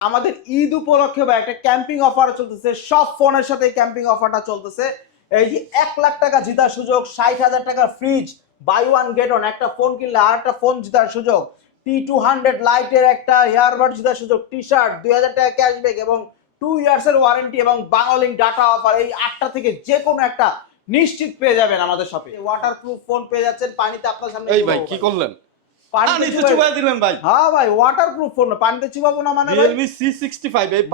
আমাদের ঈদ উপলক্ষে বা একটা ক্যাম্পিং অফার চলতেছে। সব ফোনের সাথে ক্যাম্পিং অফারটা চলতেছে। এই যে এক লাখ টাকা জেতার সুযোগ ষাট হাজার টাকা fridge buy one get one একটা ফোন কিনলে আর একটা ফোন জেতার সুযোগ টি টু হান্ড্রেড লাইটের একটা ইয়ারবাড জেতার সুযোগ টি শার্ট দুই হাজার টাকা ক্যাশব্যাক এবং টু ইয়ার্স এর ওয়ারেন্টি এবং বাংলালিংক ডাটা অফার এই আটটা থেকে যে কোনো একটা নিশ্চিত পেয়ে যাবেন আমাদের শপে ওয়াটার প্রুফ ফোন পেয়ে যাচ্ছেন পানিতে আপনার সামনে এই ভাই। কি করলেন? পানিতে পানিতে চুবাই- চুবাই দিলেন ভাই। হ্যাঁ ভাই ওয়াটার ফোন পানিতে চুবাবো না মানে এই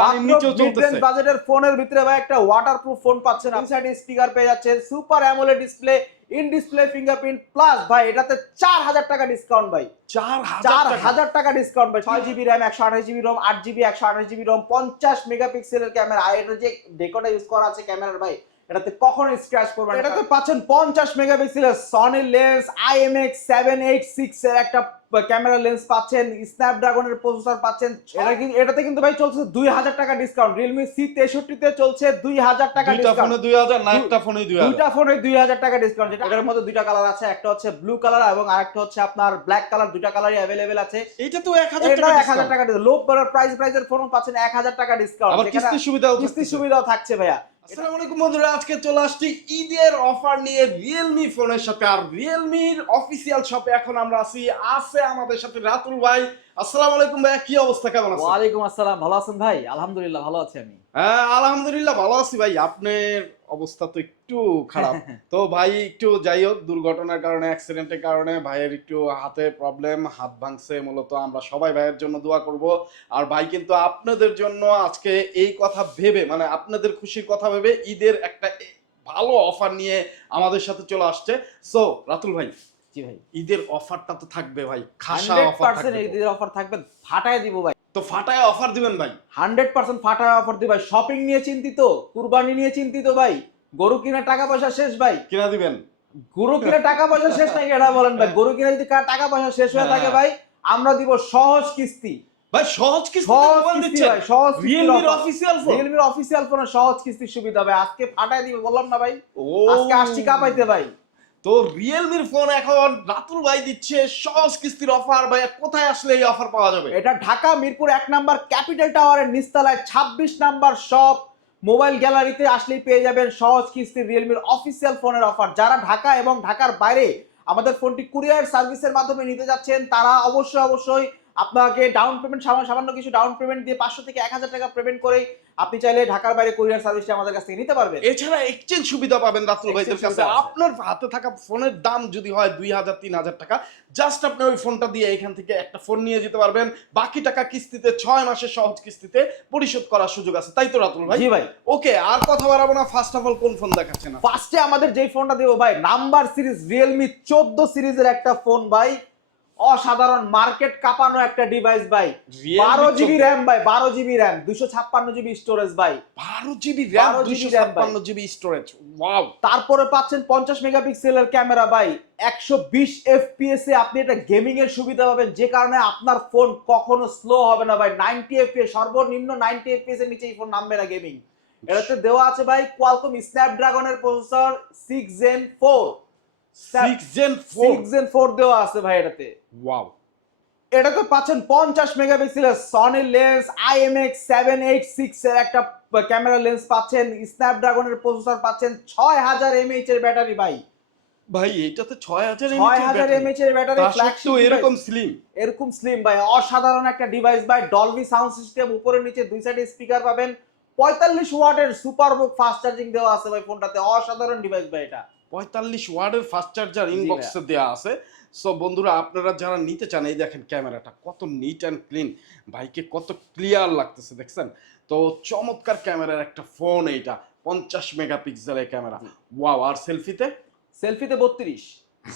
পানির নিচেও চলতেছে। বাজেটের ফোনের ভিতরে ভাই একটা ওয়াটার ফোন পাচ্ছেন। ইনসাইড স্পিকার পেয়ে যাচ্ছেন super AMOLED display in display fingerprint plus ভাই এটাতে চার হাজার টাকা ডিসকাউন্ট ভাই। চার চার হাজার হাজার টাকা ডিসকাউন্ট ভাই। জিবি র্যাম জিবি রোম আট জিবি একশো আঠাশ জিবি রোম পঞ্চাশ মেগাপিক্সেলের ক্যামেরা আর এটা যে ডেকোটা ইউজ করা আছে ক্যামেরার ভাই এটাতে কখনো স্ক্র্যাচ করবে না। এটাতে পাচ্ছেন পঞ্চাশ মেগাপিক্সেলের সনি লেন্স সেভেন এইট এর একটা ক্যামেরা লেন্স পাচ্ছেন স্ন্যাপড্রাগনের প্রসেসর পাচ্ছেন। এটা কিন্তু এটাতে কিন্তু ভাই চলছে দুই হাজার টাকা ডিসকাউন্ট রিয়েলমি সি তেষট্টিতে চলছে দুই হাজার টাকা দুইটা ডিসকাউন্ট ফোনে দুই হাজার না একটা ফোনে দুই হাজার। দুইটা ফোনে দুই হাজার টাকা ডিসকাউন্ট যেটা এটার মধ্যে দুইটা কালার আছে একটা হচ্ছে ব্লু কালার এবং আরেকটা হচ্ছে আপনার ব্ল্যাক কালার দুইটা কালারই অ্যাভেলেবেল আছে। এইটা তো এক হাজার এটা টাকা এক হাজার discount। টাকা লো প্রাইস প্রাইসের ফোন পাচ্ছেন এক হাজার টাকা ডিসকাউন্ট আবার কিস্তি সুবিধাও কিস্তি সুবিধাও থাকছে ভাইয়া। আসসালামু আলাইকুম বন্ধুরা আজকে চলে আসছি ঈদের অফার নিয়ে রিয়েলমি ফোনের সাথে। আর রিয়েলমির অফিসিয়াল শপে এখন আমরা আছি আছে আমাদের সাথে রাতুল ভাই। আসসালামু আলাইকুম ভাই কি অবস্থা? কেমন আছেন? ওয়ালাইকুম আসসালাম ভালো আছেন ভাই? আলহামদুলিল্লাহ ভালো আছি আমি। হ্যাঁ আলহামদুলিল্লাহ ভালো আছি ভাই। আপনার অবস্থা তো একটু খারাপ। তো ভাই একটু যাই হোক দুর্ঘটনার কারণে অ্যাক্সিডেন্টের কারণে ভাইয়ের একটু হাতে প্রবলেম হাত ভাঙছে মূলত। আমরা সবাই ভাইয়ের জন্য দোয়া করব। আর ভাই কিন্তু আপনাদের জন্য আজকে এই কথা ভেবে মানে আপনাদের খুশির কথা ভেবে ঈদের একটা ভালো অফার নিয়ে আমাদের সাথে চলে আসছে। সো রাতুল ভাই জি ভাই। ঈদের অফারটা তো থাকবে ভাই খাসা অফার পার্সেন্ট ঈদের অফার থাকবে ফাটায় দিব ভাই। তো ফাটায় অফার দিবেন ভাই। হান্ড্রেড পার্সেন্ট ফাটায় অফার দিব ভাই। শপিং নিয়ে চিন্তিত কুরবানি নিয়ে চিন্তিত ভাই। গরু কিনা টাকা পয়সা শেষ ভাই। কিনা দিবেন? গরু কিনে টাকা পয়সা শেষ নাকি এটা বলেন ভাই? গরু কিনে যদি টাকা পয়সা শেষ হয়ে থাকে হ্যাঁ। ভাই আমরা দিব সহজ কিস্তি। ভাই সহজ কিস্তি মোবাইল কিস্তি ভাই সহজ রিয়েলমির অফিসিয়াল ফোন রিয়েলমির অফিসিয়াল ফোনে সহজ কিস্তির সুবিধা ভাই আজকে ফাটায় দিব বললাম না ভাই। আজকে আসছি কাপাইতে ভাই। তো রিয়েলমির ফোন এখন রাতুল ভাই দিচ্ছে সহজ কিস্তির অফার ভাই কোথায় আসলে এই অফার পাওয়া যাবে? এটা ঢাকা, মিরপুর এক নাম্বার ক্যাপিটাল টাওয়ারের নিস্তালায় ছাব্বিশ নাম্বার শপ মোবাইল গ্যালারিতে আসলেই পেয়ে যাবেন সহজ কিস্তি রিয়েলমির অফিসিয়াল ফোনের অফার যারা ঢাকা এবং ঢাকার বাইরে আমাদের ফোনটি কুরিয়ার সার্ভিসের মাধ্যমে নিতে যাচ্ছেন, তারা অবশ্যই অবশ্যই আপনাকে ডাউন পেমেন্ট সামান্য কিছু ডাউন পেমেন্ট দিয়ে পাঁচশো থেকে এক হাজার টাকা পেমেন্ট করে আপনি চাইলে ঢাকার বাইরে কুরিয়ার সার্ভিসটি আমাদের কাছ থেকে নিতে পারবেন। এছাড়া এক্সচেঞ্জ সুবিধা পাবেন রাতুল ভাইদের কাছে। আপনার হাতে থাকা ফোনের দাম যদি হয় দুই হাজার তিন হাজার টাকা জাস্ট আপনি ওই ফোনটা দিয়ে এখান থেকে একটা ফোন নিয়ে যেতে পারবেন। বাকি টাকা কিস্তিতে ছয় মাসের সহজ কিস্তিতে পরিশোধ করার সুযোগ আছে। তাই তো রাতুল ভাই? জি ভাই। ওকে আর কথা বাড়াবো না। ফার্স্ট অফ অল কোন ফোন দেখাচ্ছে না? ফার্স্টে আমাদের যেই ফোনটা দেবো ভাই নাম্বার সিরিজ রিয়েলমি চোদ্দ সিরিজের একটা ফোন ভাই। অসাধারণ মার্কেট কাঁপানো একটা ডিভাইস ভাই। বারো জিবি র্যাম ভাই বারো জিবি র্যাম দুশো ছাপ্পান্ন জিবি স্টোরেজ ভাই। বারো জিবি র্যাম 12 GB দুইশো RAM ছাপ্পান্ন জিবি স্টোরেজ ওয়াও তারপরে পাচ্ছেন পঞ্চাশ মেগাপিক্সেলের ক্যামেরা ভাই একশো বিশ এফপিএস এ আপনি একটা গেমিং এর সুবিধা পাবেন যে কারণে আপনার ফোন কখনো স্লো হবে না ভাই। নাইনটি এফপিএস সর্বনিম্ন নাইনটি এফপিএস এর নিচে এই ফোন নামবে না গেমিং এটাতে দেওয়া আছে ভাই Qualcomm স্ন্যাপড্রাগনের processor six gen four six gen four six gen four দেওয়া আছে ভাই এটাতে। ওয়াও এটাতে পাচ্ছেন পঞ্চাশ মেগাপিক্সেলের Sony lens IMX seven eight six এর একটা ক্যামেরা লেন্স পাচ্ছেন স্ন্যাপড্রাগনের প্রসেসর পাচ্ছেন ছয় হাজার এমএইচ এর ব্যাটারি ভাই। ভাই এইটাতে ছয় হাজার ছয় হাজার এমএইচ এর ব্যাটারি তো ফ্ল্যাগশিপ এরকম স্লিম এরকম স্লিম ভাই অসাধারণ একটা ডিভাইস ভাই। ডলবি সাউন্ড সিস্টেম উপরে নিচে দুই সাইডে স্পিকার পাবেন। পঁয়তাল্লিশ ওয়াটের সুপার বুক ফাস্ট চার্জিং দেওয়া আছে ভাই ফোনটাতে। অসাধারণ ডিভাইস ভাই এটা। পঁয়তাল্লিশ ওয়ার্ডের ফাস্ট চার্জার ইনবক্সে দেওয়া আছে। সো বন্ধুরা আপনারা যারা নিতে চান এই দেখেন ক্যামেরাটা কত নিট অ্যান্ড ক্লিন ভাইকে কত ক্লিয়ার লাগতেছে দেখছেন? তো চমৎকার ক্যামেরার একটা ফোন এইটা পঞ্চাশ মেগাপিক্সেলের ক্যামেরা। ওয়াও আর সেলফিতে সেলফিতে বত্রিশ।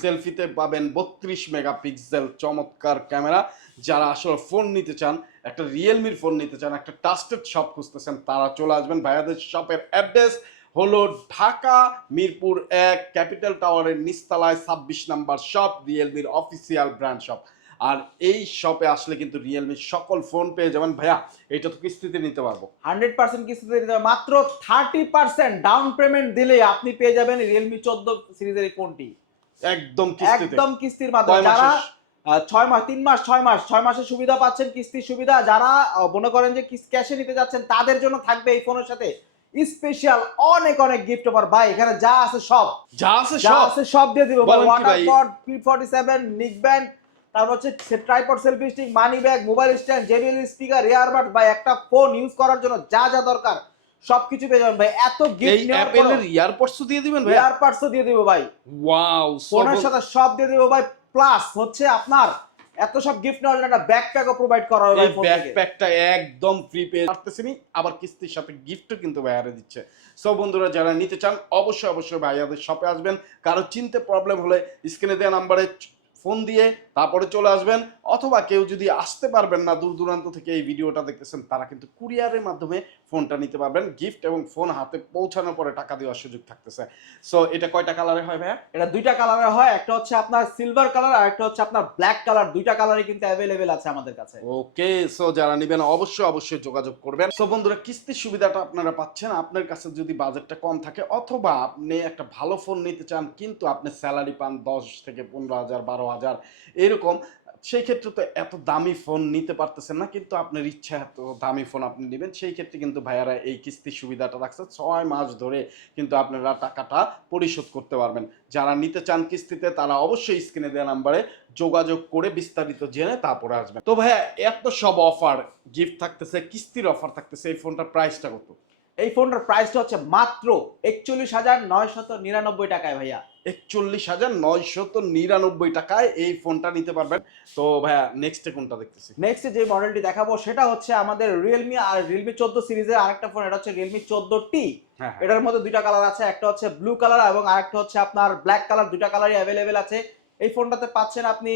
সেলফিতে পাবেন বত্রিশ মেগাপিক্সেল চমৎকার ক্যামেরা। যারা আসলে ফোন নিতে চান একটা রিয়েলমির ফোন নিতে চান একটা টাস্টেড শপ খুঁজতেছেন তারা চলে আসবেন ভাইয়াদের শপের অ্যাড্রেস হলো ঢাকা মিরপুর এক ক্যাপিটাল টাওয়ারের নিস্তালায় ছাব্বিশ নাম্বার শপ রিয়েলমির অফিসিয়াল ব্র্যান্ড শপ। আর এই শপে আসলে কিন্তু রিয়েলমির সকল ফোন পেয়ে যাবেন। ভাইয়া এটা তো কিস্তিতে নিতে পারব। হান্ড্রেড পার্সেন্ট কিস্তিতে দিতে হবে। মাত্র থার্টি পার্সেন্ট ডাউন পেমেন্ট দিলে আপনি পেয়ে যাবেন রিয়েলমি চোদ্দ সিরিজের এই ফোনটি। একদম একদম কিস্তির মাধ্যমে। যারা ছয় মাস তিন মাস ছয় মাস ছয় মাসের সুবিধা পাচ্ছেন কিস্তির সুবিধা। যারা মনে করেন যে ক্যাশে নিতে যাচ্ছেন তাদের জন্য থাকবে এই ফোনের সাথে স্পেশাল অনেক অনেক গিফট অফার ভাই এখানে যা আছে সব। যা আছে যা সব। আছে সব দিয়ে দিব। বলেন ওয়াটার ভাই? Pot P forty seven neck band তারপর হচ্ছে tripod selfie stick money bag mobile stand JBL speaker earbud ভাই একটা ফোন ইউজ করার জন্য যা যা দরকার সবকিছু পেয়ে যাবেন। ভাই এত গিফট নেওয়ার অ্যাপেলের ইয়ারপডস দিয়ে দিবেন ভাই? এয়ারপাডসও দিয়ে দিব ভাই। ওয়াও ফোনের সাথে সব দিয়ে দিব ভাই। প্লাস হচ্ছে আপনার এত সব গিফট নেওয়ার জন্য একটা ব্যাকপ্যাকও প্রোভাইড করা হবে এই ব্যাকপ্যাকটা একদম ফ্রি পেয়ে পারতেছিনি আবার কিস্তির সাথে গিফটও কিন্তু ভাইয়ারা দিচ্ছে। সব বন্ধুরা যারা নিতে চান অবশ্যই অবশ্যই ভাইয়াদের শপে আসবেন। কারও চিনতে প্রবলেম হলে স্ক্রিনে দেওয়া নাম্বারে ফোন দিয়ে তারপরে চলে আসবেন। অথবা কেউ যদি আসতে পারবেন না দূর দূরান্ত থেকে এই ভিডিওটা দেখতেছেন তারা কিন্তু কুরিয়ারের মাধ্যমে ফোনটা নিতে পারবেন। গিফট এবং ফোন হাতে পৌঁছানোর পরে টাকা দেওয়ার সুযোগ থাকতেছে। সো এটা কয়টা কালারে হয় ভাইয়া? এটা দুইটা কালারের হয় একটা হচ্ছে আপনার সিলভার কালার আর একটা হচ্ছে আপনার ব্ল্যাক কালার দুইটা কালারই কিন্তু অ্যাভেলেবেল আছে আমাদের কাছে। ওকে সো যারা নেবেন অবশ্যই অবশ্যই যোগাযোগ করবেন। সো বন্ধুরা কিস্তির সুবিধাটা আপনারা পাচ্ছেন। আপনার কাছে যদি বাজেটটা কম থাকে অথবা আপনি একটা ভালো ফোন নিতে চান কিন্তু আপনি স্যালারি পান দশ থেকে পনেরো হাজার বারো হাজার এরকম সেই ক্ষেত্রে তো এত দামি ফোন নিতে পারতেছেন না, কিন্তু আপনার ইচ্ছা এত দামি ফোন আপনি নেবেন, সেই ক্ষেত্রে কিন্তু ভাইয়ারা এই কিস্তির সুবিধাটা রাখছে। ছয় মাস ধরে কিন্তু আপনারা টাকাটা পরিশোধ করতে পারবেন। যারা নিতে চান কিস্তিতে, তারা অবশ্যই স্ক্রিনে দেওয়া নাম্বারে যোগাযোগ করে বিস্তারিত জেনে তারপরে আসবেন। তো ভাইয়া, এত সব অফার গিফট থাকতেছে, কিস্তির অফার থাকতেছে, এই ফোনটার প্রাইসটা কত? এই ফোনটার প্রাইসটা হচ্ছে মাত্র একচল্লিশ হাজার নয়শত নিরানব্বই টাকায় ভাইয়া। একচল্লিশ হাজার নয়শত নিরানব্বই টাকায় এই ফোনটা নিতে পারবেন। তো ভাইয়া নেক্সটে কোনটা দেখতেছি? নেক্সট যে মডেলটি দেখাবো সেটা হচ্ছে আমাদের রিয়েলমি আর রিয়েলমি চোদ্দ সিরিজের আরেকটা ফোন এটা হচ্ছে রিয়েলমি চোদ্দ টি। এটার মধ্যে দুইটা কালার আছে একটা হচ্ছে ব্লু কালার এবং আরেকটা হচ্ছে আপনার ব্ল্যাক কালার দুইটা কালারই অ্যাভেলেবেল আছে। এই ফোনটাতে পাচ্ছেন আপনি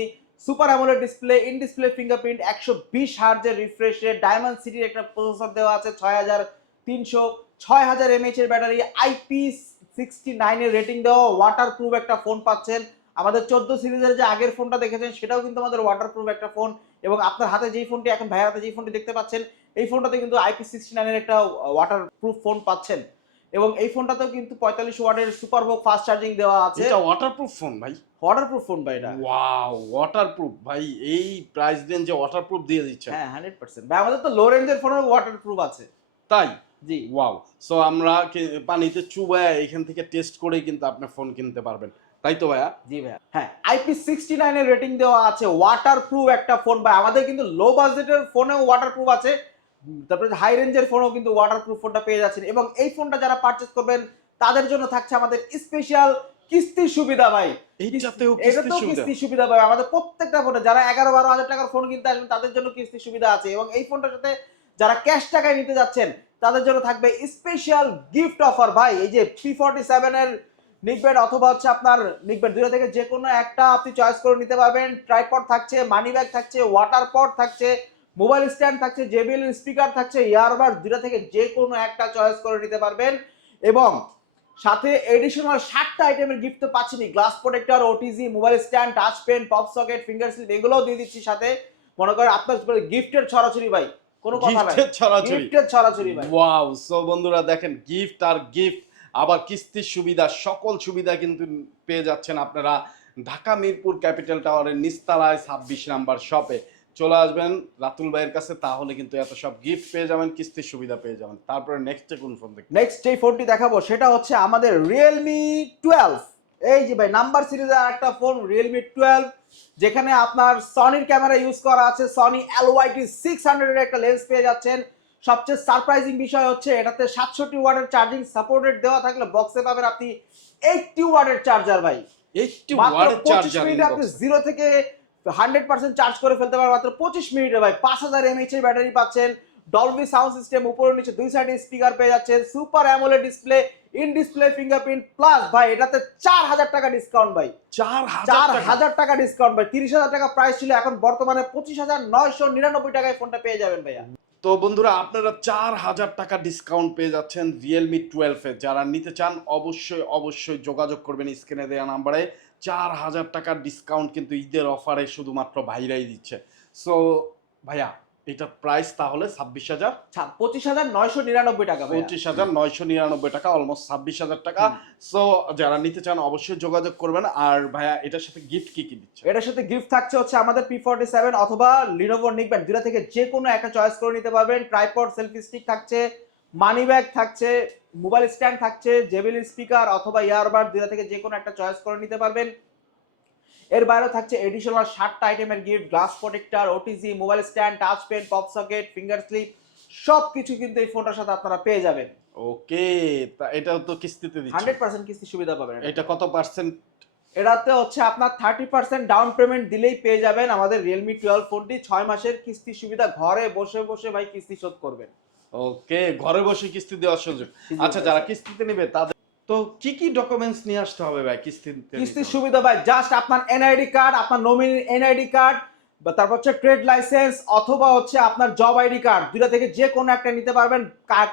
super AMOLED display in display fingerprint একশো বিশ হার্জের রিফ্রেশ রেট ডায়মন্ড সিটির একটা প্রসেসর দেওয়া আছে ছয় হাজার তিনশো ছয় হাজার এমএইচ এর ব্যাটারি আইপি সিক্সটি নাইনের রেটিং দেওয়া ওয়াটার প্রুফ একটা ফোন পাচ্ছেন। আমাদের চোদ্দ সিরিজের যে আগের ফোনটা দেখেছেন সেটাও কিন্তু আমাদের ওয়াটার প্রুফ একটা ফোন এবং আপনার হাতে যেই ফোনটি এখন ভাইয়ের হাতে যেই ফোনটি দেখতে পাচ্ছেন এই ফোনটাতে কিন্তু আইপি সিক্সটি নাইনের একটা ওয়াটার প্রুফ ফোন পাচ্ছেন। এবং এই ফোনটাতেও কিন্তু পঁয়তাল্লিশ ওয়াটের সুপার ভোগ ফাস্ট চার্জিং দেওয়া আছে। এটা ওয়াটারপ্রুফ ফোন ভাই। ওয়াটার প্রুফ ফোন ভাই এটা। ওয়াও ওয়াটারপ্রুফ ভাই। এই প্রাইস রেঞ্জে ওয়াটারপ্রুফ দিয়ে দিচ্ছে হ্যাঁ হান্ড্রেড পার্সেন্ট ভাই আমাদের তো লো রেঞ্জের ফোনের ওয়াটার প্রুফ আছে। তাই? জি ওয়াও সো আমরা পানিতে চুবায় এখান থেকে টেস্ট করেই কিন্তু আপনি ফোন কিনতে পারবেন। তাই তো ভাইয়া? জি ভাইয়া। হ্যাঁ আইপি সিক্সটি নাইনের রেটিং দেওয়া আছে ওয়াটার প্রুফ একটা ফোন ভাই। আমাদের কিন্তু লো বাজেটের ফোনেও ওয়াটার প্রুফ আছে তারপরে হাই রেঞ্জের ফোনেও কিন্তু ওয়াটার প্রুফ ফোনটা পেয়ে যাচ্ছেন। এবং এই ফোনটা যারা পারচেস করবেন তাদের জন্য থাকছে আমাদের স্পেশাল কিস্তির সুবিধা ভাই। সুবিধা। পাবে আমাদের প্রত্যেকটা ফোনে যারা এগারো বারো হাজার টাকার ফোন কিনতে আসবেন তাদের জন্য সুবিধা আছে। এবং এই ফোনটার সাথে যারা ক্যাশ টাকায় নিতে যাচ্ছেন তাদের জন্য থাকবে স্পেশাল গিফট অফার ভাই। এই যে পি ফর্টি সেভেনের নিকবেড অথবা হচ্ছে আপনার নিকবেড দুটো থেকে যে কোনো একটা আপনি চয়েস করে নিতে পারবেন। ট্রাইপড থাকছে মানি ব্যাগ থাকছে ওয়াটার পট থাকছে মোবাইল স্ট্যান্ড থাকছে জেবিএল স্পিকার থাকছে ইয়ারবার দুটো থেকে যে কোনো একটা চয়েস করে নিতে পারবেন। এবং সাথে এডিশনাল ষাটটা আইটেমের গিফট তো পাচ্ছেনই। Glass protector OTG mobile stand touch pen pop socket finger slip এগুলোও দিয়ে দিচ্ছি সাথে। মনে করেন আপনার গিফটের ছড়াছড়ি, ভাই। কোনো কথা নাই। ছড়াছড়ি। ছড়াছড়ি ভাই। ওয়াও সো বন্ধুরা দেখেন গিফট আর গিফট আবার কিস্তির সুবিধা সকল সুবিধা কিন্তু পেয়ে যাচ্ছেন আপনারা ঢাকা মিরপুর ক্যাপিটাল টাওয়ারের নিস্তালায় ছাব্বিশ নাম্বার শপে। চলে আসবেন রাতুল ভাইয়ের কাছে তাহলে কিন্তু এত সব গিফট পেয়ে যাবেন কিস্তির সুবিধা পেয়ে যাবেন। তারপরে নেক্সটে কোন ফোন দেখবেন নেক্সট যে ফোনটি দেখাবো সেটা হচ্ছে আমাদের রিয়েলমি টুয়েলভ এই যে ভাই নাম্বার সিরিজের একটা ফোন রিয়েলমি টুয়েলভ যেখানে আপনার সনির ক্যামেরা ইউজ করা আছে। সনি এলওয়াইটি সিক্স হান্ড্রেডের একটা লেন্স পেয়ে যাচ্ছেন। সবচেয়ে সারপ্রাইজিং বিষয় হচ্ছে এটাতে সাতষট্টি ওয়াটের চার্জিং সাপোর্টেড দেওয়া থাকলে বক্সে পাবেন আপনি এইটটি ওয়াটের চার্জার ভাই। পঁচিশ মিনিটে আপনি জিরো থেকে হান্ড্রেড পার্সেন্ট চার্জ করে ফেলতে পারবেন। মাত্র পঁচিশ মিনিটে ভাই পাঁচ হাজার এমএইচ এর ব্যাটারি পাচ্ছেন। ডলবি সাউন্ড সিস্টেম উপরে নিচে দুই সাইডে স্পিকার পেয়ে যাচ্ছেন super AMOLED display in display fingerprint plus ভাই এটাতে চার হাজার টাকা ডিসকাউন্ট ভাই। চার হাজার হাজার টাকা? ডিসকাউন্ট ভাই। তিরিশ হাজার টাকা প্রাইস ছিল এখন বর্তমানে পঁচিশ হাজার নয়শো নিরানব্বই টাকায় ফোনটা পেয়ে যাবেন ভাইয়া। তো বন্ধুরা আপনারা চার হাজার টাকা ডিসকাউন্ট পেয়ে যাচ্ছেন রিয়েলমি টুয়েলভে যারা নিতে চান অবশ্যই অবশ্যই যোগাযোগ করবেন স্ক্রিনে দেওয়া নাম্বারে। চার হাজার টাকার ডিসকাউন্ট কিন্তু ঈদের অফারে শুধুমাত্র ভাইরাই দিচ্ছে। সো ভাইয়া এটার প্রাইস তাহলে ছাব্বিশ হাজার। পঁচিশ হাজার নয়শো নিরানব্বই টাকা। পঁচিশ হাজার নয়শো নিরানব্বই টাকা অলমোস্ট ছাব্বিশ হাজার টাকা। সো যারা নিতে চান অবশ্যই যোগাযোগ করবেন। আর ভাইয়া এটার সাথে গিফট কি কি দিচ্ছে? এটার সাথে গিফট থাকছে হচ্ছে আমাদের পি ফর্টি সেভেন অথবা লিনোভো নিকব্যান্ড দুটা থেকে যে কোনো একটা চয়েস করে নিতে পারবেন। ট্রাইপড সেলফি স্টিক থাকছে মানি ব্যাগ থাকছে মোবাইল স্ট্যান্ড থাকছে জেবিল স্পিকার অথবা ইয়ারবাড দুটা থেকে যে কোনো একটা চয়েস করে নিতে পারবেন। এর বাইরেও থাকছে এডিশনাল সাতটা আইটেমের gift glass protector OTG mobile stand touch pen pop socket finger slip সব কিছু কিন্তু এই ফোনটার সাথে আপনারা পেয়ে যাবেন। ওকে তা এটাও তো কিস্তিতে দিচ্ছে। হান্ড্রেড পার্সেন্ট কিস্তি সুবিধা পাবেন এটা। কত পার্সেন্ট এটাতে হচ্ছে আপনার থার্টি পার্সেন্ট ডাউন পেমেন্ট দিলেই পেয়ে যাবেন আমাদের রিয়েলমি টুয়েলভ ফোনটি ছয় মাসের কিস্তি সুবিধা ঘরে বসে বসে ভাই কিস্তি শোধ করবেন। ওকে ঘরে বসে কিস্তি দেওয়ার সুযোগ। আচ্ছা যারা কিস্তিতে নেবে তাদের তো কি কি ডকুমেন্টস নিয়ে আসতে হবে ভাই কিস্তিতে কিস্তির সুবিধা ভাই জাস্ট আপনার এনআইডি কার্ড আপনার নমিনি এনআইডি কার্ড বা তারপর হচ্ছে ট্রেড লাইসেন্স অথবা হচ্ছে আপনার জব আইডি কার্ড দুটা থেকে যে কোনো একটা নিতে পারবেন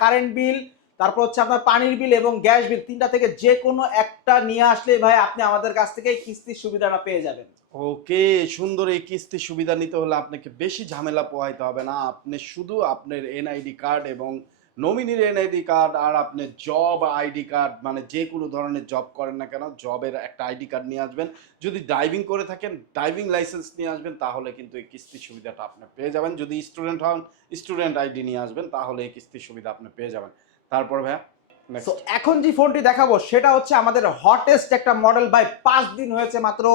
কারেন্ট বিল তারপর হচ্ছে আপনার পানির বিল এবং গ্যাস বিল তিনটা থেকে যে কোনো একটা নিয়ে আসলে ভাই আপনি আমাদের কাছ থেকে কিস্তির সুবিধাটা পেয়ে যাবেন। ওকে সুন্দর এই কিস্তি সুবিধা নিতে হলে আপনাকে বেশি ঝামেলা পোহাইতে হবে না। আপনি শুধু আপনার এনআইডি কার্ড এবং নমিনির এনআইডি কার্ড আর আপনি জব আইডি কার্ড মানে যে কোনো ধরনের জব করেন না কেন জবের একটা আইডি কার্ড নিয়ে আসবেন। যদি ড্রাইভিং করে থাকেন ড্রাইভিং লাইসেন্স নিয়ে আসবেন তাহলে কিন্তু এই কিস্তি সুবিধাটা আপনি পেয়ে যাবেন। যদি স্টুডেন্ট হন স্টুডেন্ট আইডি নিয়ে আসবেন তাহলে এই কিস্তি সুবিধা আপনি পেয়ে যাবেন। তারপর ভাইয়া। তো এখন যে ফোনটি দেখাবো সেটা হচ্ছে আমাদের হটেস্ট একটা মডেল বাই পাঁচ দিন হয়েছে মাত্র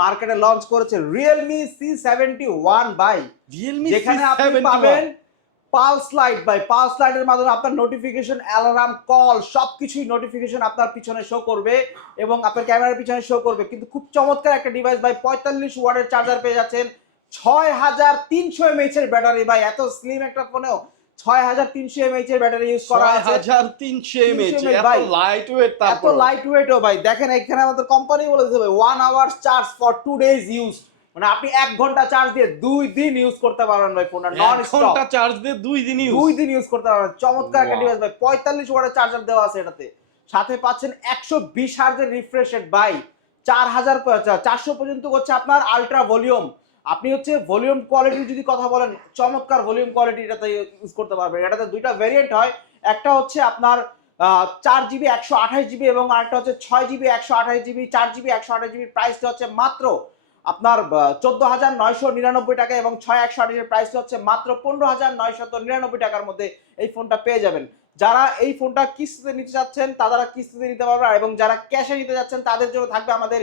মার্কেটে লঞ্চ করেছে Realme C seventy one by Realme যেখানে আপনি পাবেন পালস লাইট বাই পালস লাইটের মাধ্যমে আপনার নোটিফিকেশন অ্যালার্ম কল সবকিছুই নোটিফিকেশন আপনার পিছনে শো করবে এবং আপনার ক্যামেরার পিছনে শো করবে। কিন্তু খুব চমৎকার একটা ডিভাইস ভাই পঁয়তাল্লিশ ওয়াটের চার্জার পেয়ে যাচ্ছেন। ছয় হাজার তিনশো এমএইচ এর ব্যাটারি ভাই এত স্লিম একটা ফোনেও ছয় হাজার তিনশো এমএইচ এর ব্যাটারি ইউজ করা আছে হাজার তিনশো এমএইচ 300 এত ভাই। লাইট ওয়েট এত লাইট ওয়েটও ভাই দেখেন এখানে আমাদের কোম্পানি বলে দেবে one hour charge for two days use মানে আপনি এক ঘণ্টা চার্জ দিয়ে দুই দিন ইউজ করতে পারবেন ভাই ফোনটা নন ঘণ্টা চার্জ দিয়ে দুই দিন ইউজ দুই দিন ইউজ করতে পারবেন। চমৎকার একটা ডিভাইস ভাই। পঁয়তাল্লিশ ওয়াটের চার্জার দেওয়া আছে এটাতে। সাথে পাচ্ছেন একশো বিশ হার্জের রিফ্রেশ রেট বাই চার হাজার চারশো পর্যন্ত হচ্ছে আপনার আলট্রা ভলিউম আপনি হচ্ছে ভলিউম কোয়ালিটি যদি কথা বলেন চমৎকার ভলিউম কোয়ালিটি এটাতে ইউজ করতে পারবেন। এটাতে দুইটা ভেরিয়েন্ট হয়। একটা হচ্ছে আপনার চার জিবি একশো আঠাশ জিবি এবং আরেকটা হচ্ছে ছয় জিবি একশো আঠাশ জিবি চার জিবি একশো আঠাশ জিবি প্রাইসটা হচ্ছে মাত্র আপনার চোদ্দ হাজার নয়শো নিরানব্বই টাকা এবং ছয় একশো আঠাশের প্রাইস হচ্ছে মাত্র পনেরো হাজার নয়শত নিরানব্বই টাকার মধ্যে এই ফোনটা পেয়ে যাবেন। যারা এই ফোনটা কিস্তিতে নিতে চাচ্ছেন, তারা কিস্তিতে নিতে পারবেন এবং যারা ক্যাশে নিতে যাচ্ছেন তাদের জন্য থাকবে আমাদের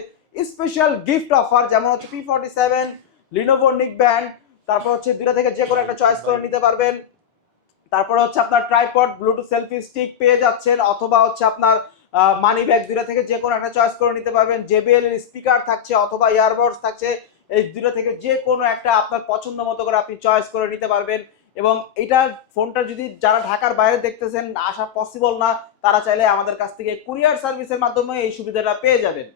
স্পেশাল গিফট অফার যেমন হচ্ছে P forty seven Lenovo neckband তারপর হচ্ছে দুটা থেকে যে কোনো একটা চয়েস করে নিতে পারবেন। তারপর হচ্ছে আপনার ট্রাইপড ব্লুটুথ সেলফি স্টিক পেয়ে যাচ্ছেন, অথবা হচ্ছে আপনার মানি ব্যাগ দুটা থেকে যে কোনো একটা চয়েস করে নিতে পারবেন। জেবিএল স্পিকার থাকছে অথবা ইয়ারবাডস থাকছে, এই দুটো থেকে যে কোনো একটা আপনার পছন্দ মতো করে আপনি চয়েস করে নিতে পারবেন। এবং এটা ফোনটা যদি যারা ঢাকার বাইরে দেখতেছেন, আসা পসিবল না, তারা চাইলে আমাদের কাছ থেকে কুরিয়ার সার্ভিসের মাধ্যমে এই সুবিধাটা পেয়ে যাবেন।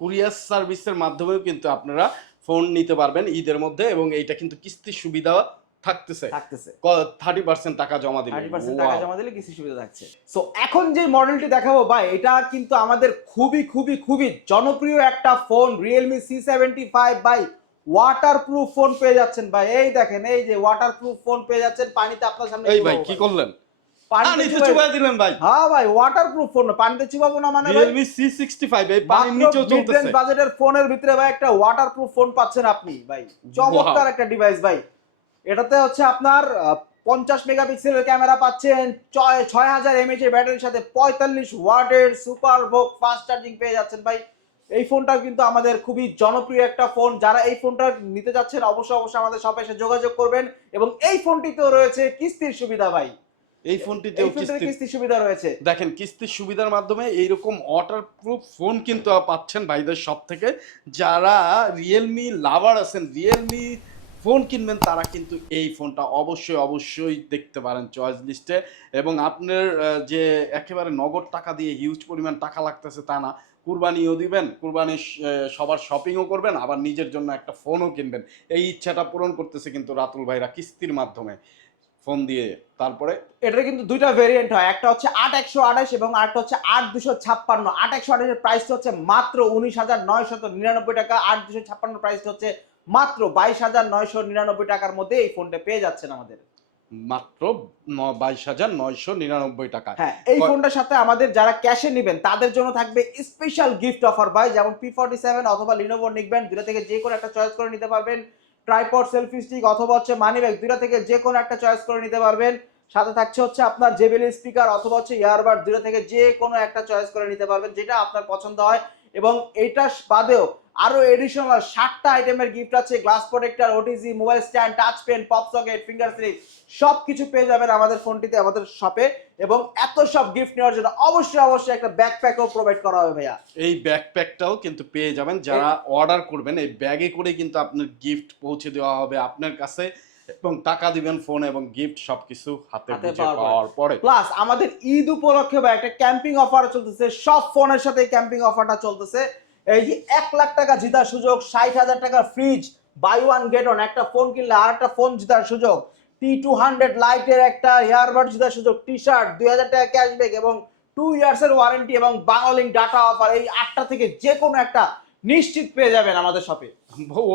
কুরিয়ার সার্ভিসের মাধ্যমেও কিন্তু আপনারা ফোন নিতে পারবেন ঈদের মধ্যে এবং এইটা কিন্তু কিস্তির সুবিধা থাকতেছে। থাকতেছে। থার্টি পার্সেন্ট টাকা জমা দিলে। থার্টি পার্সেন্ট টাকা জমা দিলে কিছু সুবিধা থাকছে। সো এখন যে মডেলটি দেখাবো ভাই এটা কিন্তু আমাদের খুবই খুবই খুবই জনপ্রিয় একটা phone Realme C seventy five by water proof phone পেয়ে যাচ্ছেন ভাই। এই দেখেন এই যে ওয়াটার প্রুফ ফোন পেয়ে যাচ্ছেন পানিতে আপনার সামনে এই ভাই কি করলেন? পানিতে চুবাই- দিলেন ভাই। হ্যাঁ ভাই ওয়াটার প্রুফ ফোন পানিতে চুবাবো না মানে ভাই? এই পানির নিচেও চলতেছে। বাজেটের ফোনের ভিতরে ভাই একটা ওয়াটার প্রুফ ফোন পাচ্ছেন আপনি ভাই। চমৎকার একটা ডিভাইস ভাই। এটাতে হচ্ছে আপনার পঞ্চাশ মেগাপিক্সেলের ক্যামেরা পাচ্ছেন ছয় ছয় হাজার এমএচ এর ব্যাটারির সাথে পঁয়তাল্লিশ ওয়াটের সুপার ভোক ফাস্ট চার্জিং পেয়ে যাচ্ছেন ভাই। এই ফোনটা কিন্তু আমাদের খুবই জনপ্রিয় একটা ফোন। যারা এই ফোনটা নিতে যাচ্ছেন অবশ্যই অবশ্যই আমাদের শপে এসে যোগাযোগ করবেন। এবং এই ফোনটিতেও রয়েছে কিস্তির সুবিধা ভাই। এই ফোনটিতেও ফোনটিতে কিস্তি কিস্তির সুবিধা রয়েছে। দেখেন কিস্তির সুবিধার মাধ্যমে এইরকম ওয়াটার প্রুফ ফোন কিন্তু পাচ্ছেন ভাইদের সব থেকে। যারা রিয়েলমি লাভার আছেন রিয়েলমি ফোন কিনবেন, তারা কিন্তু এই ফোনটা অবশ্যই অবশ্যই দেখতে পারেন চয়েস লিস্টে এবং আপনার যে একেবারে নগদ টাকা দিয়ে হিউজ পরিমাণ টাকা লাগতেছে তা না। কুরবানিও দিবেন, কুরবানি সবার শপিংও করবেন, আবার নিজের জন্য একটা ফোনও কিনবেন। এই ইচ্ছাটা পূরণ করতেছে কিন্তু রাতুল ভাইরা কিস্তির মাধ্যমে ফোন দিয়ে। তারপরে এটার কিন্তু দুইটা ভেরিয়েন্ট হয়, একটা হচ্ছে আট একশো আঠাশ এবং আরেকটা হচ্ছে আট দুশো ছাপ্পান্ন। আট একশো আঠাশের প্রাইসটা হচ্ছে মাত্র উনিশ হাজার নয়শত নিরানব্বই টাকা, আট দুশো ছাপ্পান্ন প্রাইসটা হচ্ছে মাত্র বাইশ হাজার নয়শো নিরানব্বই টাকার মধ্যে এই ফোনটা পেয়ে যাচ্ছেন আমাদের। মাত্র বাইশ হাজার নয়শো নিরানব্বই টাকা। হ্যাঁ এই ফোনটার সাথে আমাদের যারা ক্যাশে নেবেন তাদের জন্য থাকবে স্পেশাল গিফট অফার বাই যেমন পি ফর্টি সেভেন অথবা লিনোভো নিকবেন দুটা থেকে যে কোনো একটা চয়েস করে নিতে পারবেন। ট্রাইপড সেলফি স্টিক অথবা হচ্ছে মানি ব্যাগ দুটা থেকে যে কোনো একটা চয়েস করে নিতে পারবেন। সাথে থাকছে হচ্ছে আপনার জেবিএল স্পিকার অথবা হচ্ছে ইয়ারবাড দুটা থেকে যে কোনো একটা চয়েস করে নিতে পারবেন যেটা আপনার পছন্দ হয়। এবং এইটা বাদেও আরও এডিশনাল ষাটটা আইটেমের গিফট আছে glass protector OTG mobile stand touch pen pop socket finger slip সব কিছু পেয়ে যাবেন আমাদের ফোনটিতে আমাদের শপে এবং এত সব গিফট নেওয়ার জন্য অবশ্যই অবশ্যই একটা ব্যাকপ্যাকও প্রোভাইড করা হবে ভাইয়া। এই ব্যাকপ্যাকটাও কিন্তু পেয়ে যাবেন। যারা অর্ডার করবেন এই ব্যাগে করে কিন্তু আপনার গিফট পৌঁছে দেওয়া হবে আপনার কাছে। এবং টাকা দিবেন ফোন এবং গিফট সবকিছু হাতে পাওয়ার পরে। প্লাস আমাদের ঈদ উপলক্ষে ভাই একটা ক্যাম্পিং অফার চলতেছে। সব ফোনের সাথে ক্যাম্পিং অফারটা চলতেছে। এই যে এক লাখ টাকা জেতার সুযোগ, ষাট হাজার টাকা fridge buy one get one একটা ফোন কিনলে আর একটা ফোন জেতার সুযোগ টি টু হান্ড্রেড লাইটের একটা ইয়ারবাড জেতার সুযোগ টি শার্ট দুই হাজার টাকা ক্যাশব্যাক এবং টু ইয়ার্স এর ওয়ারেন্টি এবং বাংলালিং ডাটা অফার এই আটটা থেকে যে কোনো একটা নিশ্চিত পেয়ে যাবেন আমাদের শপে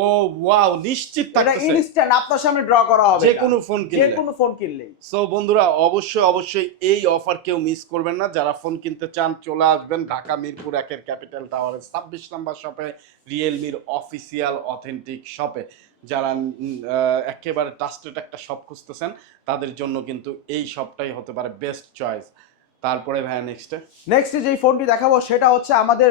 ও ওয়াও নিশ্চিত থাকতেছে। ইনস্ট্যান্ট আপনার সামনে ড্র করা হবে যে কোনো ফোন যে কোনো ফোন কিনলেই। সো বন্ধুরা অবশ্যই অবশ্যই এই অফার কেউ মিস করবেন না। যারা ফোন কিনতে চান চলে আসবেন ঢাকা মিরপুর একের ক্যাপিটাল টাওয়ারের ছাব্বিশ নাম্বার শপে রিয়েলমির অফিসিয়াল অথেন্টিক শপে যারা একেবারে ট্রাস্টেড একটা শপ খুঁজতেছেন তাদের জন্য কিন্তু এই শপটাই হতে পারে বেস্ট চয়েস তারপরে ভাইয়া নেক্সটে নেক্সট যে ফোনটি দেখাবো সেটা হচ্ছে আমাদের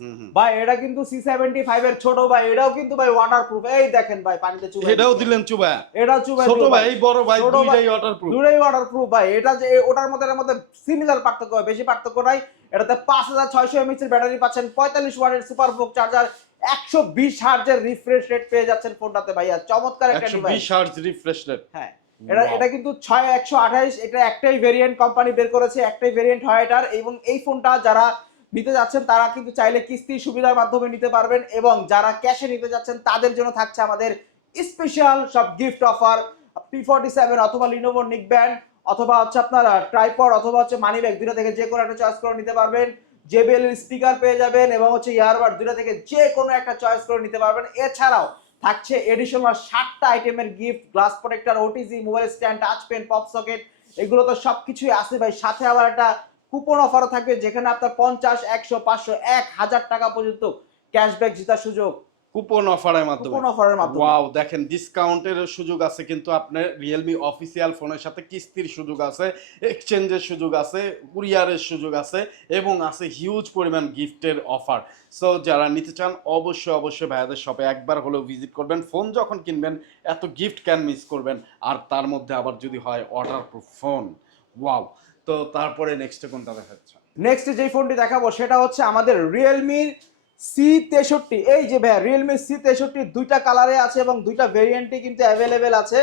হুম হুম। ভাই এটা কিন্তু সি সেভেন্টি ফাইভ এর ছোট ভাই এটাও কিন্তু ভাই ওয়াটার প্রুফ এই দেখেন ভাই পানিতে চুবাই। এটাও দিলেন চুবায়া এটাও চুবাই ছোট ভাই এই বড় ভাই দুইটাই অর্ডার প্রুফ দুটোই ওয়াটার প্রুফ ভাই। এটা যে ওটার মধ্যে এর মধ্যে সিমিলার পার্থক্য হয়, বেশি পার্থক্য নাই। এটাতে পাঁচ হাজার ছয়শো এমএচ এর ব্যাটারি পাচ্ছেন পঁয়তাল্লিশ ওয়াটের সুপার ফোক চার্জার একশো বিশ হার্জের রিফ্রেশ রেট পেয়ে যাচ্ছেন ফোনটাতে ভাইয়া। চমৎকার একটা ডিভাইস বিশ হার্জ রিফ্রেশ রেট হ্যাঁ। এটা এটা কিন্তু ছয় একশো আঠাইশ এটা একটাই ভেরিয়েন্ট কোম্পানি বের করেছে একটাই ভেরিয়েন্ট হয় এটার এবং এই ফোনটা যারা নিতে যাচ্ছেন তারা কিন্তু চাইলে কিস্তি সুবিধার মাধ্যমে নিতে পারবেন এবং যারা ক্যাশে নিতে যাচ্ছেন তাদের জন্য থাকছে আমাদের স্পেশাল সব gift offer P forty seven অথবা লিনোভো নিক ব্যান্ড অথবা হচ্ছে আপনার ট্রাইপড অথবা হচ্ছে মানি ব্যাগ দুটো থেকে যে কোনো একটা চয়েস করে নিতে পারবেন জেবিএল স্পিকার পেয়ে যাবেন এবং হচ্ছে ইয়ারবাড দুটো থেকে যে কোনো একটা চয়েস করে নিতে পারবেন। এছাড়াও থাকছে এডিশনাল ষাটটা আইটেমের gift glass protector OTG mobile stand touch pen pop socket এগুলো তো সব কিছুই আছে ভাই। সাথে আবার একটা কুপন অফারও থাকবে, যেখানে আপনার পঞ্চাশ, একশো, পাঁচশো, এক হাজার টাকা পর্যন্ত ক্যাশব্যাক জেতার সুযোগ। কুপন অফারের মাধ্যমে। কুপন অফারের মাধ্যমে। ওয়াও দেখেন ডিসকাউন্টের সুযোগ আছে কিন্তু আপনার রিয়েলমি অফিসিয়াল ফোনের সাথে কিস্তির সুযোগ আছে এক্সচেঞ্জের সুযোগ আছে কুরিয়ারের সুযোগ আছে এবং আছে হিউজ পরিমাণ গিফটের অফার সো যারা নিতে চান অবশ্যই অবশ্যই ভাইয়াদের শপে একবার হলেও ভিজিট করবেন। ফোন যখন কিনবেন এত গিফট ক্যান মিস করবেন। আর তার মধ্যে আবার যদি হয় অর্ডার প্রুফ ফোন ওয়াও তো তারপরে নেক্সটে কোনটা দেখাচ্ছে নেক্সট যে ফোনটি দেখাবো সেটা হচ্ছে আমাদের রিয়েলমি সি তেষট্টি। এই যে ভাইয়া রিয়েলমি সি তেষট্টি দুইটা কালারে আছে এবং দুইটা ভেরিয়েন্টই কিন্তু অ্যাভেলেবেল আছে।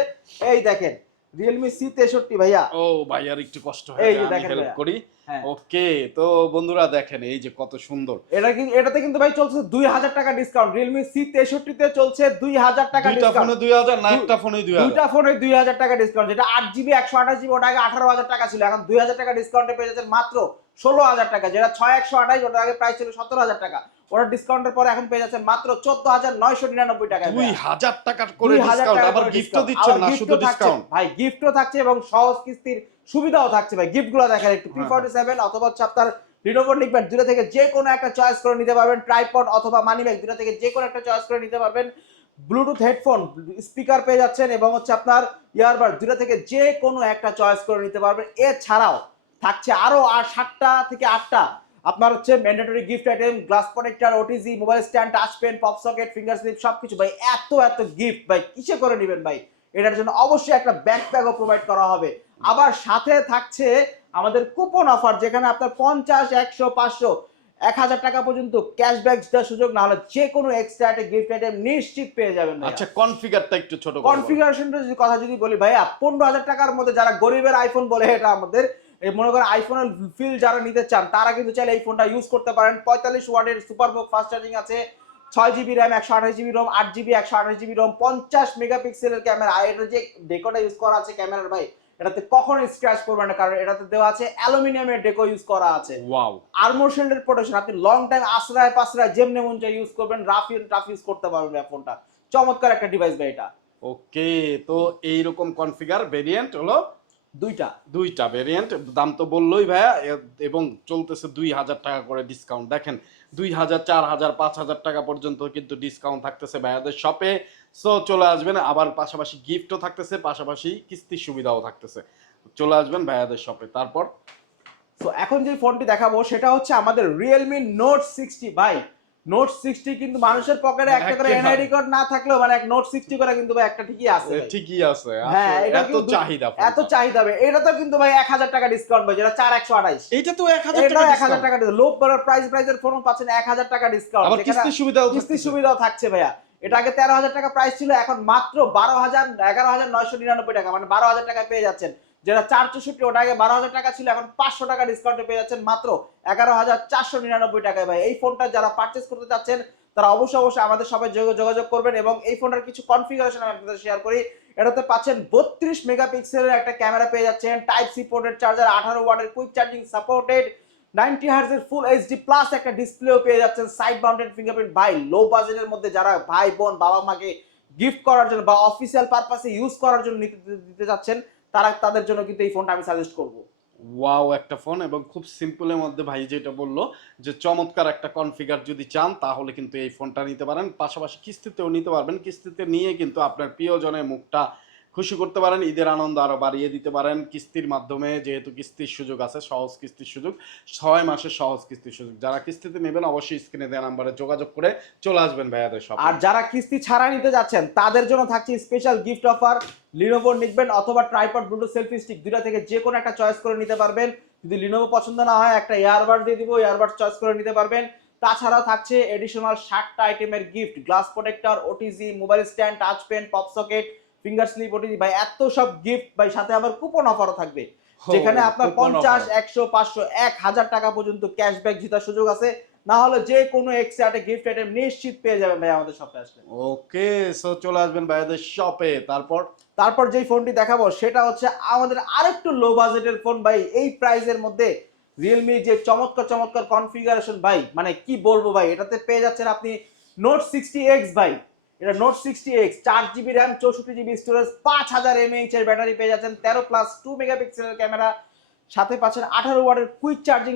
এই দেখেন রিয়েলমি সি তেষট্টি ভাইয়া। ও ভাই আর একটু কষ্ট এই হয় যে আমি দেখেন হেল্প করি। হ্যাঁ। ওকে তো বন্ধুরা দেখেন এই যে কত সুন্দর। এটা কিন্তু এটাতে কিন্তু ভাই চলছে দুই হাজার টাকা ডিসকাউন্ট রিয়েলমি সি তেষট্টিতে চলছে দুই হাজার টাকা দুইটা ফোনে ডিসকাউন্ট দুই হাজার না একটা ফোনে দুই দুইটা ফোনে দুই হাজার টাকা ডিসকাউন্ট যেটা আট জিবি একশো আঠাশ জিবি ওটা আগে আঠারো হাজার টাকা ছিল। এখন দুই হাজার টাকা ডিসকাউন্টে পেয়ে যাচ্ছেন মাত্র ষোলো হাজার টাকা যেটা ছয় একশো আঠাশ ওটা আগে প্রাইস ছিল সতেরো হাজার টাকা। ওটা ডিসকাউন্টের পরে এখন পেয়ে যাচ্ছেন মাত্র চোদ্দ হাজার নয়শো নিরানব্বই টাকা দুই হাজার টাকা করে ডিসকাউন্ট আবার গিফটও। দিচ্ছেন না শুধু। ডিসকাউন্ট ভাই গিফটও থাকছে এবং সহজ কিস্তির সুবিধাও থাকছে। ভাই গিফটগুলো দেখেন একটু। হ্যাঁ। ফর্টি সেভেন অথবা হচ্ছে আপনার নিকবেন দুটো থেকে যে কোনো একটা চয়েস করে নিতে পারবেন। ট্রাইপড অথবা মানি ব্যাগ দুটো থেকে যে কোনো একটা চয়েস করে নিতে পারবেন। ব্লুটুথ হেডফোন স্পিকার পেয়ে যাচ্ছেন এবং হচ্ছে আপনার ইয়ারবাড দুটো থেকে যে কোনো একটা চয়েস করে নিতে পারবেন। এছাড়াও থাকছে আরও আর সাতটা থেকে আটটা। আপনার হচ্ছে mandatory gift item glass protector OTG mobile stand touch pen pop socket finger slip সবকিছু ভাই এত এত গিফট ভাই কিসে করে নেবেন ভাই? এটার জন্য অবশ্যই একটা ব্যাকপ্যাকও প্রোভাইড করা হবে। আবার সাথে থাকছে আমাদের কুপন অফার যেখানে আপনার পঞ্চাশ একশো পাঁচশো এক হাজার টাকা পর্যন্ত ক্যাশব্যাক দেওয়ার সুযোগ না হলে যে কোনো এক্সট্রা একটা গিফট আইটেম নিশ্চিত পেয়ে যাবেন আচ্ছা কনফিগারটা একটু ছোট। কনফিগারেশনটা যদি কথা যদি বলি ভাইয়া পনেরো হাজার টাকার মধ্যে যারা গরিবের আইফোন বলে এটা আমাদের মনে করেন আইফোনের ফিল যারা নিতে চান তারা কিন্তু চাইলে এই ফোনটা ইউজ করতে পারেন। পঁয়তাল্লিশ ওয়াটের সুপার বুক ফাস্ট চার্জিং আছে ছয় জিবি র্যাম একশো আঠাশ জিবি রোম আট জিবি একশো আঠাশ জিবি রোম পঞ্চাশ মেগাপিক্সেলের ক্যামেরা আর এটা যে ডেকোটা ইউজ করা আছে ক্যামেরার ভাই এটাতে কখনোই স্ক্র্যাচ করবে না কারণ এটাতে দেওয়া আছে অ্যালুমিনিয়ামের ডেকো ইউজ করা আছে। ওয়াও আর্মোর শিল্ডের প্রোটেকশন আপনি লং টাইম আশ্রয় পাশ্রয় যেমনি মন চাই ইউজ করবেন রাফ টাফ ইউজ করতে পারবেন এই ফোনটা চমৎকার একটা ডিভাইস ভাই এটা। ওকে তো এইরকম কনফিগার ভেরিয়েন্ট হলো দুইটা। দুইটা ভেরিয়েন্ট দাম তো বললোই ভাইয়া এবং চলতেছে দুই হাজার টাকা করে ডিসকাউন্ট দেখেন দুই হাজার চার হাজার পাঁচ হাজার টাকা পর্যন্ত কিন্তু ডিসকাউন্ট থাকতেছে ভাইয়াদের শপে সো চলে আসবেন আবার পাশাপাশি গিফটও থাকতেছে পাশাপাশি কিস্তির সুবিধাও থাকতেছে। চলে আসবেন ভাইয়াদের শপে তারপর? তো এখন যে ফোনটি দেখাবো সেটা হচ্ছে আমাদের রিয়েলমি নোট সিক্সটি ভাই নোট সিক্সটি কিন্তু মানুষের পকেটে একটা করে। এনআইডি কার্ড না থাকলেও মানে এক নোট সিক্সটি করে কিন্তু ভাই একটা ঠিকই আছে ঠিকই আছে হ্যাঁ এটা কিন্তু চাহিদা এত চাহিদা এটা তো কিন্তু ভাই এক হাজার টাকা ডিসকাউন্ট ভাই যেটা চার একশো আঠাইশ এইটা তো এক হাজার টাকা এক হাজার। টাকা লো প্রাইস প্রাইসের ফোন পাচ্ছেন এক হাজার টাকা ডিসকাউন্ট সুবিধাও কিস্তির সুবিধাও থাকছে ভাইয়া। এটা আগে তেরো হাজার টাকা প্রাইস ছিল এখন মাত্র বারো হাজার এগারো হাজার নয়শো নিরানব্বই টাকা মানে বারো হাজার টাকা পেয়ে যাচ্ছেন। যেটা চার চৌষট্টি, ওটা আগে বারো হাজার টাকা ছিল, এখন পাঁচশো টাকা ডিসকাউন্টে পেয়ে যাচ্ছেন মাত্র এগারো হাজার চারশো নিরানব্বই টাকায়। ভাই, এই ফোনটা যারা পারচেস করতে চাচ্ছেন, তারা অবশ্যই অবশ্যই আমাদের সবাই যোগাযোগ করবেন এবং এই ফোনটার কিছু কনফিগারেশন আমি আপনাদের শেয়ার করি। এটাতে পাচ্ছেন বত্রিশ মেগাপিক্সেলের একটা ক্যামেরা পেয়ে যাচ্ছেন টাইপ সি পোর্টেড চার্জার আঠারো ওয়াটের কুইক চার্জিং সাপোর্টেড নাইনটি হার্জের ফুল এইচডি প্লাস একটা ডিসপ্লেও পেয়ে যাচ্ছেন সাইড মাউন্টেড ফিঙ্গারপ্রিন্ট ভাই লো বাজেটের মধ্যে যারা ভাই বোন বাবা মাকে গিফট করার জন্য বা অফিসিয়াল পারপাসে ইউজ করার জন্য নিতে, দিতে যাচ্ছেন তারা তাদের জন্য কিন্তু এই ফোনটা আমি সাজেস্ট করব। ওয়াও একটা ফোন এবং খুব সিম্পলের মধ্যে ভাই যেটা বলল যে চমৎকার একটা কনফিগার যদি চান তাহলে কিন্তু এই ফোনটা নিতে পারেন। পাশাপাশি কিস্তিতেও নিতে পারবেন। কিস্তিতে নিয়ে কিন্তু আপনার প্রিয়জনের মুখটা খুশি করতে পারেন, ঈদের আনন্দ আরও বাড়িয়ে দিতে পারেন। কিস্তির মাধ্যমে যেহেতু কিস্তির সুযোগ আছে, সহজ কিস্তির সুযোগ, ছয় মাসের সহজ কিস্তির সুযোগ। যারা কিস্তিতে নেবেন অবশ্যই স্ক্রিনে দেওয়া নাম্বারে যোগাযোগ করে চলে আসবেন ভাইয়াদের সব আর যারা কিস্তি ছাড়া নিতে যাচ্ছেন, তাদের জন্য থাকছে special gift offer Lenovo neckband অথবা ট্রাইপড ব্লুটুথ সেলফি স্টিক দুটা থেকে যে কোনো একটা চয়েস করে নিতে পারবেন। যদি লিনোভো পছন্দ না হয়, একটা ইয়ারবাড দিয়ে দিব ইয়ারবাড চয়েস করে নিতে পারবেন। তাছাড়াও থাকছে এডিশনাল ষাটটা আইটেমের gift glass protector OTG mobile stand touch pen pop socket finger slip OTG ভাই এত সব গিফট ভাই সাথে আবার কুপন অফারও থাকবে। যেখানে আপনার পঞ্চাশ একশো পাঁচশো এক হাজার টাকা পর্যন্ত ক্যাশব্যাক জেতার সুযোগ আছে। না হলে যে কোনো এক্সট্রা গিফট আইটেম নিশ্চিত পেয়ে যাবেন ভাই আমাদের শপে আসলে। ওকে সো চলে আসবেন ভাইয়াদের শপে তারপর? তারপর যেই ফোনটি দেখাবো সেটা হচ্ছে আমাদের আরেকটু লো বাজেটের ফোন ভাই। এই প্রাইসের মধ্যে রিয়েলমি যে চমৎকার চমৎকার কনফিগারেশন ভাই মানে কি বলব ভাই এটাতে পেয়ে যাচ্ছেন আপনি নোট সিক্সটি এক্স ভাই। এটা নোট সিক্সটি এক্স চার জিবি র্যাম চৌষট্টি জিবি স্টোরেজ পাঁচ হাজার এমএইচ এর ব্যাটারি পেয়ে যাচ্ছেন। তেরো প্লাস টু মেগাপিক্সেলের ক্যামেরা সাথে পাচ্ছেন আঠারো ওয়ার্ডের কুইক চার্জিং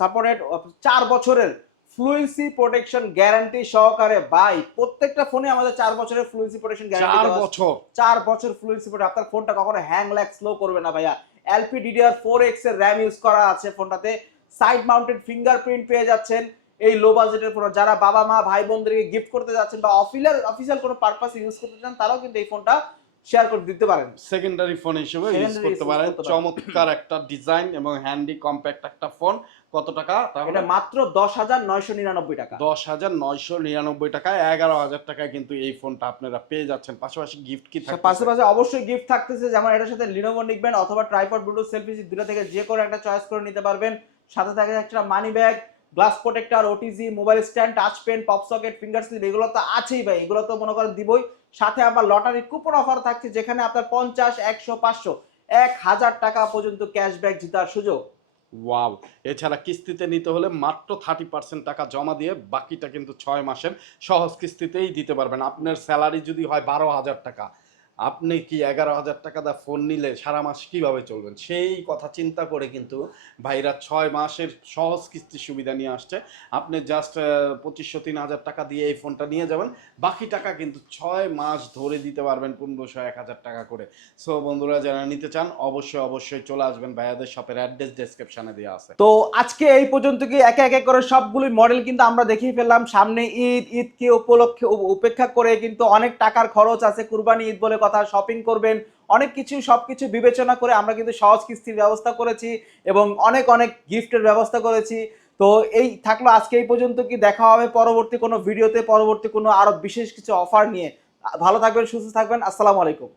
সাপোর্টেড চার বছরের ফ্লুয়েন্সি প্রোটেকশন গ্যারান্টি সহকারে ভাই প্রত্যেকটা ফোনে আমাদের চার বছরের ফ্লুয়েন্সি প্রোটেকশন গ্যারান্টি চার বছর। চার বছর ফ্লুয়েন্সি প্রোটেক্ট আপনার ফোনটা কখনো হ্যাং ল্যাগ স্লো করবে না ভাইয়া। এলপি ডিডিআর ফোর এক্সের র্যাম ইউজ করা আছে ফোনটাতে সাইড মাউন্টেড ফিঙ্গারপ্রিন্ট পেয়ে যাচ্ছেন। এই লো বাজেটের ফোন যারা বাবা মা ভাই বোনদেরকে গিফট করতে যাচ্ছেন বা অফিসিয়াল অফিসিয়াল কোনো পারপাস ইউজ করতে চান তারাও কিন্তু এই ফোনটা শেয়ার করে দিতে পারেন। সেকেন্ডারি ফোন হিসেবে ইউজ করতে পারেন। চমৎকার একটা ডিজাইন এবং হ্যান্ডি কম্প্যাক্ট একটা ফোন কত টাকা? এটা মাত্র দশ হাজার নয়শো নিরানব্বই টাকা। দশ হাজার নয়শো নিরানব্বই টাকায় এগারো হাজার টাকায় কিন্তু এই ফোনটা আপনারা পেয়ে যাচ্ছেন। পাশাপাশি গিফট কি পাশাপাশি অবশ্যই গিফট থাকতেছে। যেমন এটার সাথে লিনোভো নিকবেন অথবা ট্রাইপড ব্লুটুথ সেলফি দুটো থেকে যে কোনো একটা চয়েস করে নিতে পারবেন। সাথে থাকে একটা money bag glass protector OTG mobile stand touch pen pop socket finger slip এগুলো তো আছেই ভাই। এগুলো তো মনে করেন দিবই। সাথে আবার লটারির কুপন অফার থাকছে, যেখানে আপনার পঞ্চাশ, একশো, পাঁচশো, এক হাজার টাকা পর্যন্ত ক্যাশব্যাক জেতার সুযোগ। ওয়াও এছাড়া কিস্তিতে নিতে হলে মাত্র থার্টি পার্সেন্ট টাকা জমা দিয়ে বাকিটা কিন্তু ছয় মাসের সহজ কিস্তিতেই দিতে পারবেন। আপনার স্যালারি যদি হয় বারো হাজার টাকা। আপনি কি এগারো হাজার টাকা দা ফোন নিলে সারা মাস কীভাবে চলবেন? সেই কথা চিন্তা করে কিন্তু ভাইরা ছয় মাসের সহজ কিস্তির সুবিধা নিয়ে আসছে। আপনি জাস্ট পঁচিশশো, তিন হাজার টাকা দিয়ে এই ফোনটা নিয়ে যাবেন। বাকি টাকা কিন্তু ছয় মাস ধরে দিতে পারবেন পনেরোশো, এক হাজার টাকা করে। সো বন্ধুরা, যারা নিতে চান, অবশ্যই অবশ্যই চলে আসবেন ভাইয়াদের শপের অ্যাড্রেস ডেসক্রিপশনে দেওয়া আছে। তো আজকে এই পর্যন্ত কি একে একে করে সবগুলোই মডেল কিন্তু আমরা দেখিয়ে ফেললাম। সামনে ঈদ, ঈদকে উপলক্ষে উপেক্ষা করে কিন্তু অনেক টাকার খরচ আছে। কুরবানি ঈদ বলে কথা শপিং করবেন, অনেক কিছু সব কিছু বিবেচনা করে আমরা কিন্তু সহজ কিস্তির ব্যবস্থা করেছি এবং অনেক অনেক গিফটের ব্যবস্থা করেছি। তো এই থাকল আজকে এই পর্যন্ত কি দেখা হবে পরবর্তী কোনো ভিডিওতে, পরবর্তী কোনো আরও বিশেষ কিছু অফার নিয়ে। ভালো থাকবেন, সুস্থ থাকবেন, আসসালামু আলাইকুম।